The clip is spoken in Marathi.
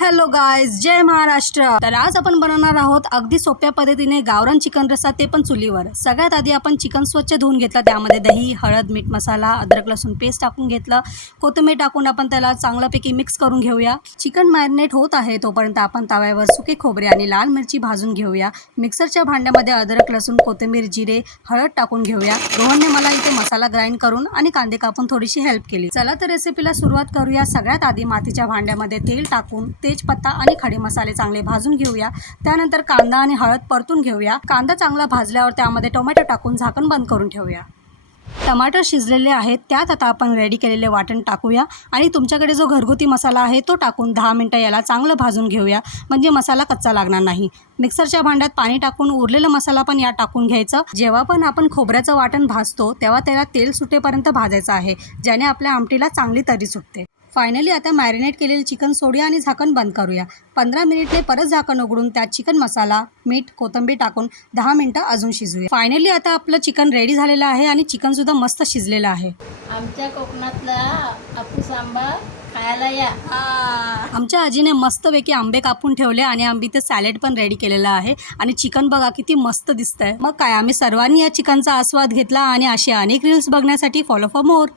हॅलो गाइस, जय महाराष्ट्र। तर आज आपण बनवणार आहोत अगदी सोप्या पद्धतीने गावरान चिकन रस्सा, ते पण चुलीवर। सगळ्यात आधी आपण चिकन स्वच्छ धुवून घेतलं, त्यामध्ये दही, हळद, मीठ, मसाला, अद्रक लसूण पेस्ट टाकून घेतलं, कोथिंबीर टाकून आपण त्याला चांगल्यापैकी मिक्स करून घेऊया। चिकन मॅरिनेट होत आहे तोपर्यंत आपण तव्यावर सुके खोबरे आणि लाल मिरची भाजून घेऊया। मिक्सरच्या भांड्यामध्ये अद्रक लसूण कोथिंबीर जिरे हळद टाकून घेऊया। रोहनने मला इथे मसाला ग्राइंड करून आणि कांदे कापून थोडीशी हेल्प केली। चला तर रेसिपीला सुरुवात करूया। सगळ्यात आधी मातीच्या भांड्यामध्ये तेल टाकून तेजपत्ता आणि खडे मसाले चांगले भाजून घेऊया। त्यानंतर कांदा आणि हळद परतून घेऊया। कांदा चांगला भाजल्यावर त्यामध्ये टोमॅटो टाकून झाकण बंद करून ठेवूया। टमाटर शिजलेले आहेत, त्यात आता आपण रेडी केलेले वाटण टाकूया आणि तुमच्याकडे जो घरगुती मसाला आहे तो टाकून 10 मिनिटं याला चांगलं भाजून घेऊया, म्हणजे मसाला कच्चा लागणार नाही। मिक्सरच्या भांड्यात पाणी टाकून उरलेला मसाला पण यात टाकून घ्यायचं। जेव्हा पण आपण खोबऱ्याचं वाटण भाजतो तेव्हा त्याला तेल सुटेपर्यंत भाजायचं आहे, ज्याने आपल्या आमटीला चांगली तरी सुटते। फायनली आता मॅरिनेट केलेले चिकन सोडूया आणि झाकण बंद करूया। 15 मिनिटने परत झाकण उघडून त्यात चिकन मसाला, मीठ, कोथिंबीर टाकून 10 मिनिटं अजून शिजवूया। फायनली आता आपलं चिकन रेडी झालेलं आहे आणि चिकन सुद्धा मस्त शिजलेलं आहे। आमच्या कोकणातला हापूस आंबा खायला या। आमच्या आजीने मस्तपैकी आंबे कापून ठेवले आणि आंबीचं सॅलेड पण रेडी केलेलं आहे आणि चिकन बघा किती मस्त दिसतंय। मग काय, आम्ही सर्वांनी या चिकनचा आस्वाद घेतला आणि असे अनेक रील्स बघण्यासाठी फॉलो फॉर मोर।